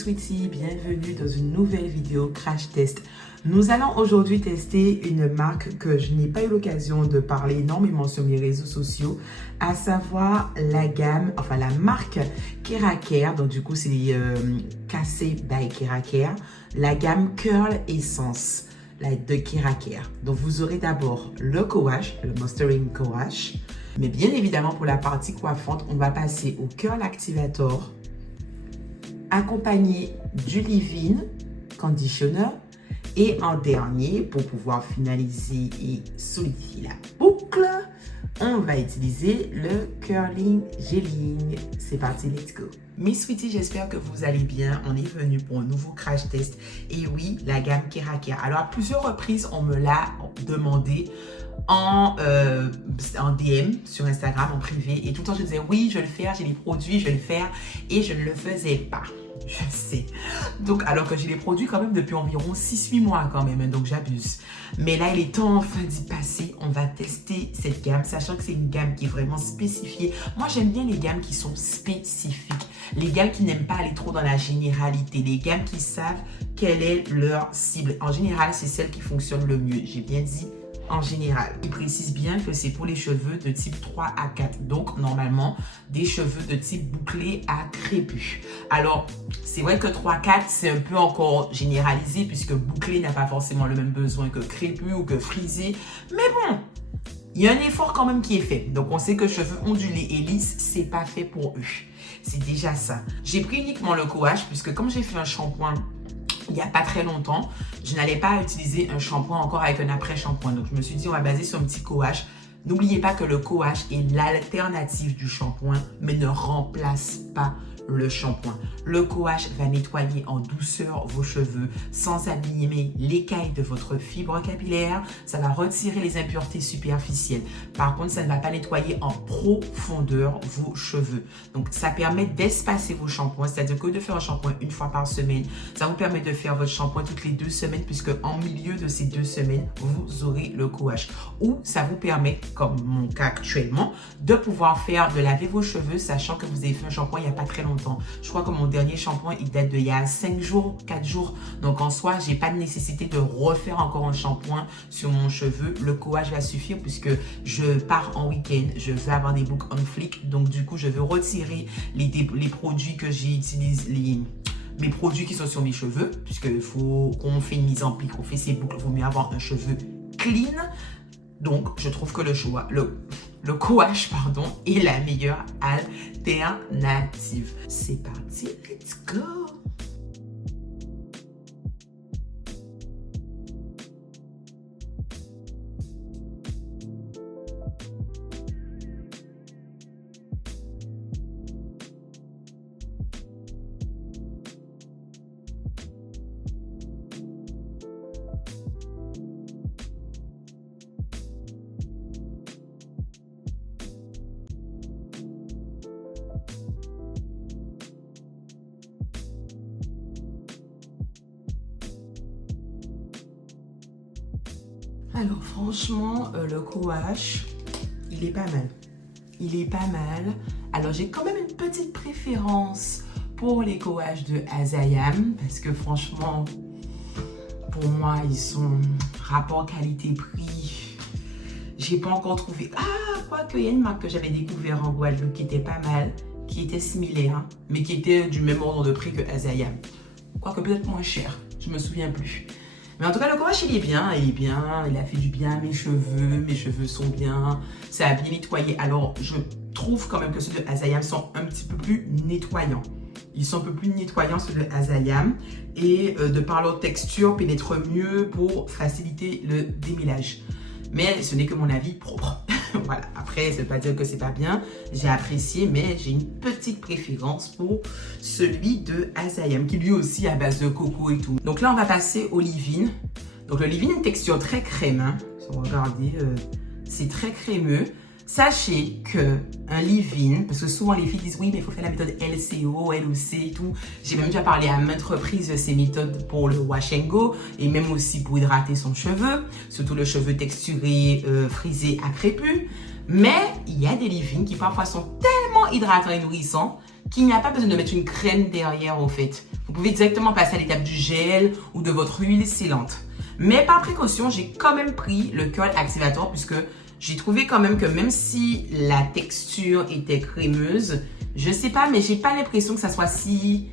Sweetie, bienvenue dans une nouvelle vidéo crash test. Nous allons aujourd'hui tester une marque que je n'ai pas eu l'occasion de parler énormément sur mes réseaux sociaux, à savoir la marque Keraker. Donc du coup c'est Cassé by Keraker, la gamme Curl Essence de Keraker. Donc vous aurez d'abord le co-wash, le Mastering Co-wash. Mais bien évidemment pour la partie coiffante, on va passer au Curl Activator, accompagné du leave-in conditioner et en dernier, pour pouvoir finaliser et solidifier la boucle, on va utiliser le curling gelling. C'est parti, let's go. Mes sweeties, j'espère que vous allez bien. On est venu pour un nouveau crash test. Et oui, la gamme Keraker. Alors à plusieurs reprises, on me l'a demandé en DM sur Instagram, en privé. Et tout le temps, je disais oui, je vais le faire, j'ai les produits, je vais le faire. Et je ne le faisais pas. Je sais. Donc, alors que j'ai les produits quand même depuis environ 6-8 mois quand même. Donc, j'abuse. Mais là, il est temps enfin d'y passer. On va tester cette gamme, sachant que c'est une gamme qui est vraiment spécifiée. Moi, j'aime bien les gammes qui sont spécifiques. Les gammes qui n'aiment pas aller trop dans la généralité. Les gammes qui savent quelle est leur cible. En général, c'est celle qui fonctionne le mieux. J'ai bien dit en général. Il précise bien que c'est pour les cheveux de type 3 à 4. Donc, normalement, des cheveux de type bouclé à crépus. Alors, c'est vrai que 3-4, c'est un peu encore généralisé puisque bouclé n'a pas forcément le même besoin que crépus ou que frisé. Mais bon, il y a un effort quand même qui est fait. Donc, on sait que cheveux ondulés et lisses, c'est pas fait pour eux. C'est déjà ça. J'ai pris uniquement le co-wash puisque comme j'ai fait un shampoing il n'y a pas très longtemps, je n'allais pas utiliser un shampoing encore avec un après-shampoing. Donc, je me suis dit, on va baser sur un petit co-wash. N'oubliez pas que le co-wash est l'alternative du shampoing, mais ne remplace pas le shampoing. Le co-wash va nettoyer en douceur vos cheveux sans abîmer l'écaille de votre fibre capillaire. Ça va retirer les impuretés superficielles. Par contre, ça ne va pas nettoyer en profondeur vos cheveux. Donc, ça permet d'espacer vos shampoings. C'est-à-dire que de faire un shampoing une fois par semaine, ça vous permet de faire votre shampoing toutes les 2 semaines puisque en milieu de ces 2 semaines, vous aurez le co-wash. Ou ça vous permet, comme mon cas actuellement, de pouvoir faire, de laver vos cheveux sachant que vous avez fait un shampoing il n'y a pas très longtemps. Je crois que mon dernier shampoing, il date d'il y a 5 jours, 4 jours. Donc, en soi, je n'ai pas de nécessité de refaire encore un shampoing sur mon cheveu. Le co-wash va suffire puisque je pars en week-end. Je veux avoir des boucles on flic. Donc, du coup, je veux retirer les produits que j'ai utilisés, mes produits qui sont sur mes cheveux. Puisqu'il faut qu'on fait une mise en pique, qu'on fait ses boucles. Il vaut mieux avoir un cheveu clean. Donc, je trouve que le co-wash, est la meilleure alternative. C'est parti, let's go! Alors franchement, le co-wash, il est pas mal. Il est pas mal. Alors j'ai quand même une petite préférence pour les co-wash de Azayam parce que franchement, pour moi, ils sont rapport qualité-prix. J'ai pas encore trouvé. Ah, quoique il y a une marque que j'avais découvert en Guadeloupe qui était pas mal, qui était similaire, mais qui était du même ordre de prix que Azayam. Quoique peut-être moins cher, je me souviens plus. Mais en tout cas, le co-wash, il est bien, il a fait du bien à mes cheveux sont bien, ça a bien nettoyé. Alors, je trouve quand même que ceux de Azayam sont un petit peu plus nettoyants. Ils sont un peu plus nettoyants, ceux de Azayam, et de par leur texture, pénètrent mieux pour faciliter le démêlage. Mais ce n'est que mon avis propre. Voilà, après, ça ne veut pas dire que c'est pas bien. J'ai apprécié, mais j'ai une petite préférence pour celui de Azayam, qui lui aussi est à base de coco et tout. Donc là, on va passer au leave-in. Donc le leave-in a une texture très crème. Hein. Si vous regardez, c'est très crémeux. Sachez qu'un leave-in, parce que souvent les filles disent oui, mais il faut faire la méthode LCO, LOC et tout. J'ai même déjà parlé à maintes reprises de ces méthodes pour le wash and go et même aussi pour hydrater son cheveu, surtout le cheveu texturé, frisé à crépus. Mais il y a des leave-in qui parfois sont tellement hydratants et nourrissants qu'il n'y a pas besoin de mettre une crème derrière au fait. Vous pouvez directement passer à l'étape du gel ou de votre huile scellante. Mais par précaution, j'ai quand même pris le Curl Activator puisque j'ai trouvé quand même que même si la texture était crémeuse, je sais pas, mais j'ai pas l'impression que ça soit assez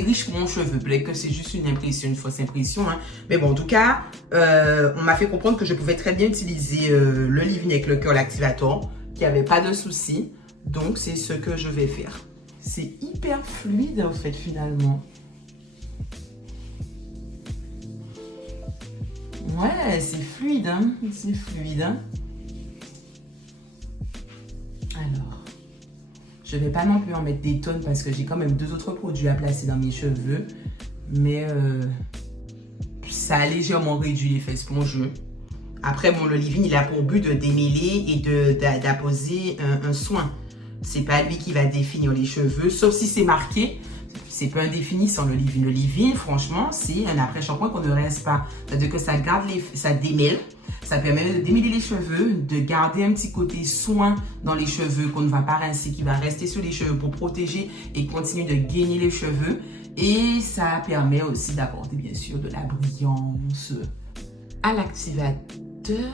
riche pour mon cheveu. Peut-être que c'est juste une impression, une fausse impression. Hein. Mais bon, en tout cas, on m'a fait comprendre que je pouvais très bien utiliser le leave-in avec le Curl Activator, qu'il n'y avait pas de souci. Donc, c'est ce que je vais faire. C'est hyper fluide, en fait, finalement. Ouais, c'est fluide, hein. C'est fluide, hein. Alors, je vais pas non plus en mettre des tonnes parce que j'ai quand même 2 autres produits à placer dans mes cheveux. Mais ça a légèrement réduit l'effet spongieux. Après, bon, le leave-in, il a pour but de démêler et d'apposer un soin. C'est pas lui qui va définir les cheveux, sauf si c'est marqué. C'est pas indéfini sans le leave-in. Le leave-in, franchement, c'est un après-shampoing qu'on ne reste pas. C'est-à-dire que ça garde ça démêle. Ça permet de démêler les cheveux, de garder un petit côté soin dans les cheveux qu'on ne va pas rincer, qui va rester sur les cheveux pour protéger et continuer de gainer les cheveux. Et ça permet aussi d'apporter, bien sûr, de la brillance à l'activateur.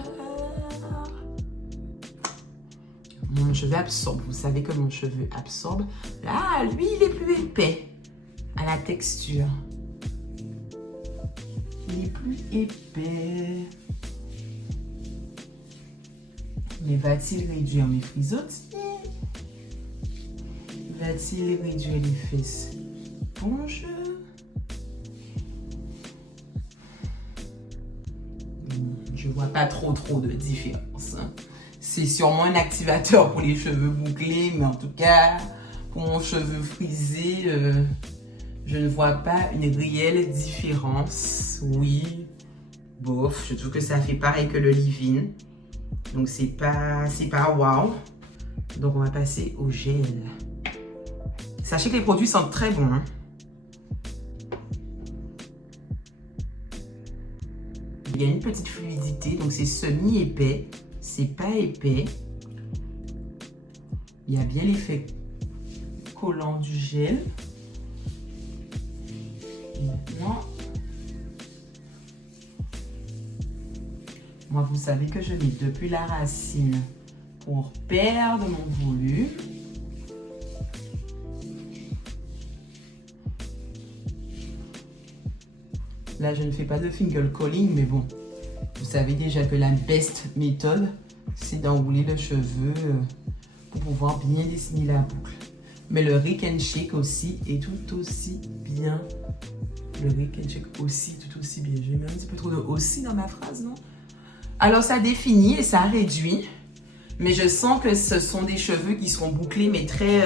Mon cheveu absorbe. Vous savez que mon cheveu absorbe. Là, lui, il est plus épais à la texture. Il est plus épais. Mais va-t-il réduire mes frisottis? Va-t-il réduire l'effet spongieux? Je vois pas trop de différence. Hein. C'est sûrement un activateur pour les cheveux bouclés, mais en tout cas, pour mon cheveu frisé, je ne vois pas une réelle différence. Oui, bof, je trouve que ça fait pareil que le leave-in. Donc, c'est pas wow. Donc, on va passer au gel. Sachez que les produits sentent très bons. Hein. Il y a une petite fluidité, donc c'est semi-épais. C'est pas épais. Il y a bien l'effet collant du gel. Maintenant, moi, vous savez que je mets depuis la racine pour perdre mon volume. Là, je ne fais pas de finger calling, mais bon, vous savez déjà que la best méthode, c'est d'enrouler le cheveu pour pouvoir bien dessiner la boucle. Mais le Rake and Shake aussi est tout aussi bien. Le Rake and Shake aussi tout aussi bien. J'ai mis un petit peu trop de aussi dans ma phrase, non? Alors, ça définit et ça réduit. Mais je sens que ce sont des cheveux qui seront bouclés, mais très...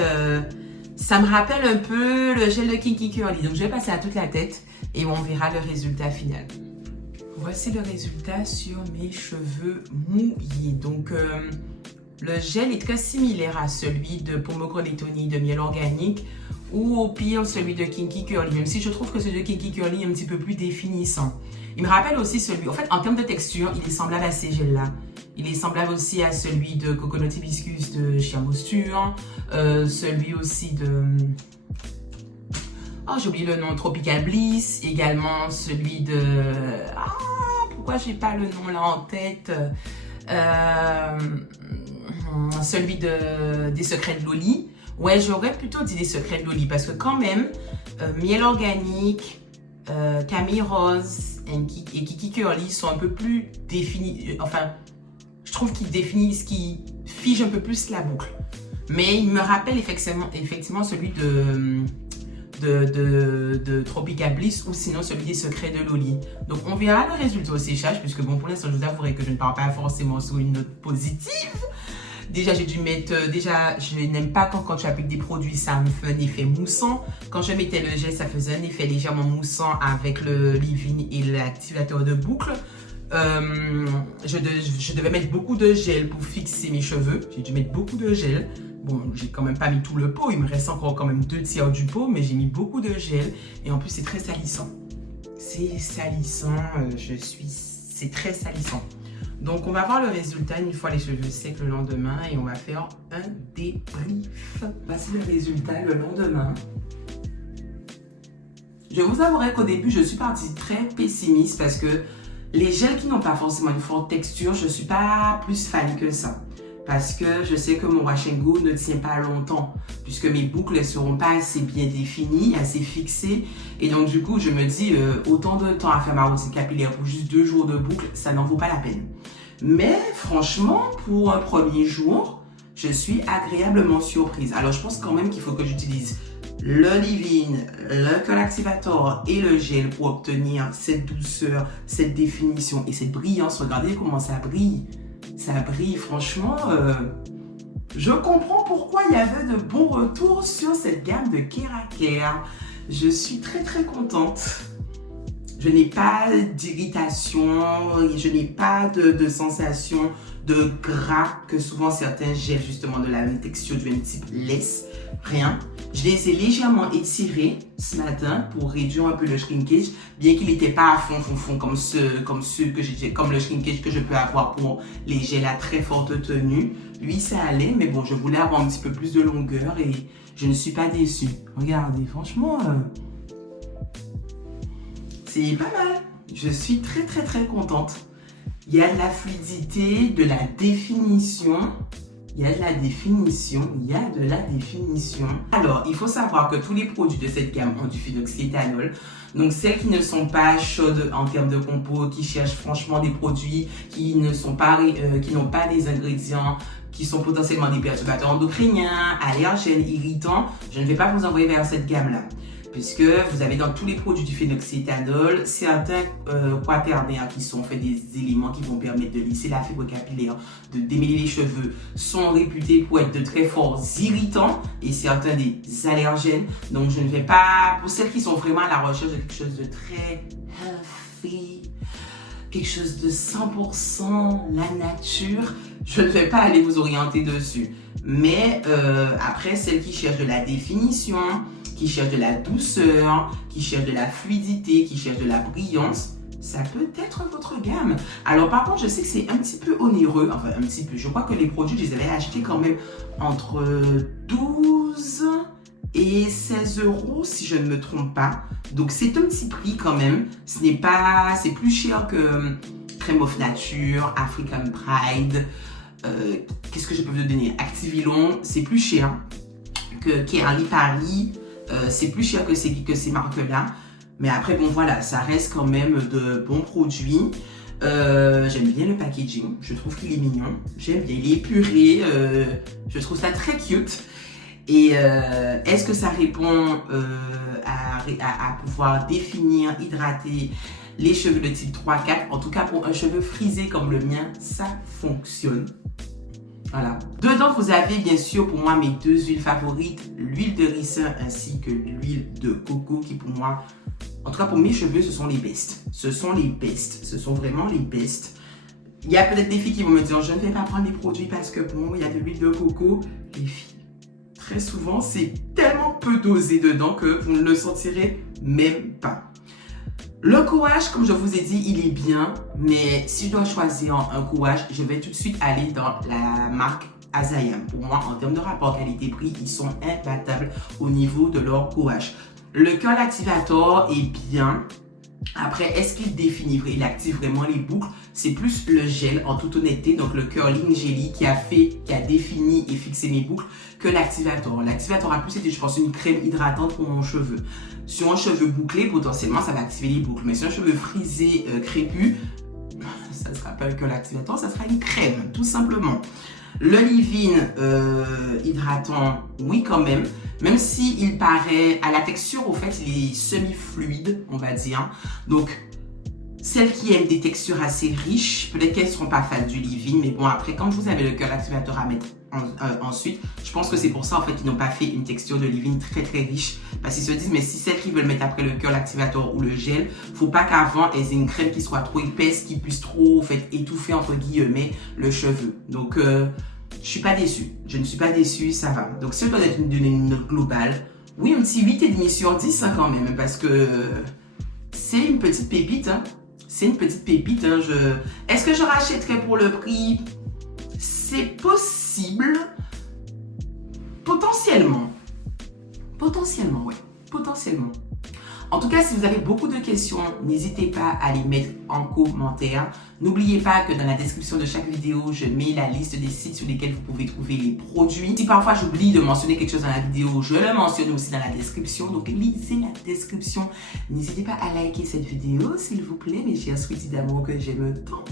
ça me rappelle un peu le gel de Kinky Curly. Donc, je vais passer à toute la tête et on verra le résultat final. Voici le résultat sur mes cheveux mouillés. Donc, le gel est très similaire à celui de Pomegranate Honey de miel organique ou au pire celui de Kinky Curly, même si je trouve que celui de Kinky Curly est un petit peu plus définissant. Il me rappelle aussi celui, en fait, en termes de texture, il est semblable à ces gels-là. Il est semblable aussi à celui de Coconut Hibiscus de Sheer Moisture, celui aussi de... Oh, j'ai oublié le nom, Tropical Bliss, également celui de... Ah, pourquoi j'ai pas le nom là en tête? Celui des Secrets de Loli. Ouais, j'aurais plutôt dit des Secrets de Loli parce que quand même, miel organique, Camille Rose et Kiki Curly sont un peu plus définis. Enfin, je trouve qu'ils définissent, qu'ils figent un peu plus la boucle. Mais il me rappelle effectivement celui de Tropical Bliss ou sinon celui des Secrets de Loli. Donc on verra le résultat au séchage puisque bon, pour l'instant je vous avouerai que je ne parle pas forcément sur une note positive. Déjà j'ai dû mettre, je n'aime pas quand tu appliques des produits, ça me fait un effet moussant. Quand je mettais le gel, ça faisait un effet légèrement moussant avec le leave-in et l'activateur de boucle. Je devais mettre beaucoup de gel pour fixer mes cheveux. J'ai dû mettre beaucoup de gel. Bon, j'ai quand même pas mis tout le pot. Il me reste encore quand même 2/3 du pot, mais j'ai mis beaucoup de gel. Et en plus, c'est très salissant. C'est salissant. C'est très salissant. Donc, on va voir le résultat une fois les cheveux secs le lendemain et on va faire un débrief. Voici le résultat le lendemain. Je vous avouerai qu'au début, je suis partie très pessimiste parce que les gels qui n'ont pas forcément une forte texture, je ne suis pas plus fan que ça. Parce que je sais que mon wash and go ne tient pas longtemps, puisque mes boucles ne seront pas assez bien définies, assez fixées. Et donc du coup, je me dis, autant de temps à faire ma routine capillaire pour juste 2 jours de boucle, ça n'en vaut pas la peine. Mais franchement, pour un premier jour, je suis agréablement surprise. Alors je pense quand même qu'il faut que j'utilise le leave-in, le curl activator et le gel pour obtenir cette douceur, cette définition et cette brillance. Regardez comment ça brille. Ça brille, franchement. Je comprends pourquoi il y avait de bons retours sur cette gamme de Keraker. Je suis très très contente. Je n'ai pas d'irritation, je n'ai pas de sensation de gras que souvent certains gels justement de la même texture, du même type laissent. Rien. Je les ai légèrement étirés ce matin pour réduire un peu le shrinkage, bien qu'il n'était pas à fond comme le shrinkage que je peux avoir pour les gels à très forte tenue. Lui, ça allait, mais bon, je voulais avoir un petit peu plus de longueur et je ne suis pas déçue. Regardez, franchement, c'est pas mal. Je suis très très très contente. Il y a de la fluidité, de la définition. Il y a de la définition, Alors, il faut savoir que tous les produits de cette gamme ont du phenoxyéthanol. Donc, celles qui ne sont pas chaudes en termes de compo, qui cherchent franchement des produits qui n'ont pas des ingrédients qui sont potentiellement des perturbateurs endocriniens, allergènes, irritants, je ne vais pas vous envoyer vers cette gamme-là. Puisque vous avez dans tous les produits du phénoxyéthanol certains quaternaires qui sont faits des éléments qui vont permettre de lisser la fibre capillaire, de démêler les cheveux, sont réputés pour être de très forts irritants et certains des allergènes. Donc je ne vais pas, pour celles qui sont vraiment à la recherche de quelque chose de très healthy, quelque chose de 100% la nature, je ne vais pas aller vous orienter dessus. Mais après, celles qui cherchent de la définition, qui cherchent de la douceur, qui cherchent de la fluidité, qui cherchent de la brillance, ça peut être votre gamme. Alors par contre, je sais que c'est un petit peu onéreux, enfin un petit peu, je crois que les produits, je les avais achetés quand même entre 12 et 16 € si je ne me trompe pas. Donc c'est un petit prix quand même, c'est plus cher que Crème of Nature, African Pride, qu'est-ce que je peux vous donner, Activilon, c'est plus cher que Kerly Paris. C'est plus cher que ces marques-là. Mais après, bon, voilà, ça reste quand même de bons produits. J'aime bien le packaging. Je trouve qu'il est mignon. J'aime bien. Il est épuré. Je trouve ça très cute. Et est-ce que ça répond à pouvoir définir, hydrater les cheveux de type 3-4? En tout cas, pour un cheveu frisé comme le mien, ça fonctionne. Voilà. Dedans, vous avez bien sûr pour moi mes 2 huiles favorites, l'huile de ricin ainsi que l'huile de coco qui pour moi, en tout cas pour mes cheveux, ce sont les best. Ce sont vraiment les best. Il y a peut-être des filles qui vont me dire, je ne vais pas prendre les produits parce que bon, il y a de l'huile de coco. Les filles, très souvent, c'est tellement peu dosé dedans que vous ne le sentirez même pas. Le courage, comme je vous ai dit, il est bien, mais si je dois choisir un courage, je vais tout de suite aller dans la marque Azayam. Pour moi, en termes de rapport qualité-prix, ils sont imbattables au niveau de leur courage. Le curl activator est bien. Après, est-ce qu'il définit, il active vraiment les boucles? C'est plus le gel, en toute honnêteté, donc le curling jelly qui a défini et fixé mes boucles que l'activator. L'activator a plus été, je pense, une crème hydratante pour mon cheveu. Sur un cheveu bouclé, potentiellement, ça va activer les boucles. Mais sur un cheveu frisé, crépus, ça ne sera pas que l'activator, ça sera une crème, tout simplement. Le leave-in hydratant, oui quand même. Même si il paraît, à la texture, au fait, il est semi-fluide, on va dire. Donc, celles qui aiment des textures assez riches, peut-être qu'elles ne seront pas fans du leave-in. Mais bon, après, quand vous avez le curl activator à mettre ensuite, je pense que c'est pour ça, en fait, qu'ils n'ont pas fait une texture de leave-in très, très riche. Parce qu'ils se disent, mais si celles qui veulent mettre après le curl activator ou le gel, faut pas qu'avant, elles aient une crème qui soit trop épaisse, qui puisse trop, en fait, étouffer, entre guillemets, le cheveu. Donc, je suis pas déçue. Je ne suis pas déçue, ça va. Donc, si on doit donner une note globale, oui, un petit 8,5 sur 10 hein, quand même, parce que c'est une petite pépite. Hein. c'est une petite pépite. Hein. Est-ce que je rachèterais pour le prix? C'est possible. Potentiellement. Potentiellement, ouais. Potentiellement. En tout cas, si vous avez beaucoup de questions, n'hésitez pas à les mettre en commentaire. N'oubliez pas que dans la description de chaque vidéo, je mets la liste des sites sur lesquels vous pouvez trouver les produits. Si parfois j'oublie de mentionner quelque chose dans la vidéo, je le mentionne aussi dans la description. Donc, lisez la description. N'hésitez pas à liker cette vidéo, s'il vous plaît, mes chers sweeties d'amour que j'aime tant.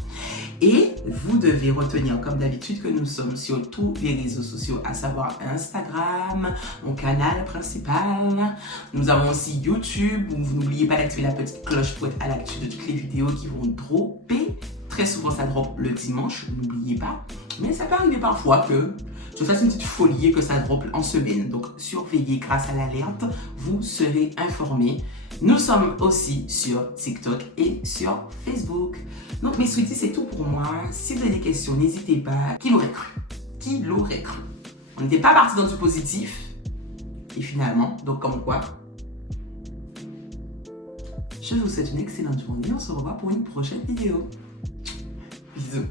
Et vous devez retenir, comme d'habitude, que nous sommes sur tous les réseaux sociaux, à savoir Instagram, mon canal principal. Nous avons aussi YouTube, où vous n'oubliez pas d'activer la petite cloche pour être à l'actu de toutes les vidéos qui vont dropper. Très souvent, ça drop le dimanche, n'oubliez pas. Mais ça peut arriver parfois que je fasse une petite folie et que ça drop en semaine. Donc, surveillez grâce à l'alerte, vous serez informés. Nous sommes aussi sur TikTok et sur Facebook. Donc, mes sweeties, c'est tout pour moi. Si vous avez des questions, n'hésitez pas. Qui l'aurait cru? Qui l'aurait cru? On n'était pas parti dans du positif. Et finalement, donc comme quoi, je vous souhaite une excellente journée. On se revoit pour une prochaine vidéo. Bisous.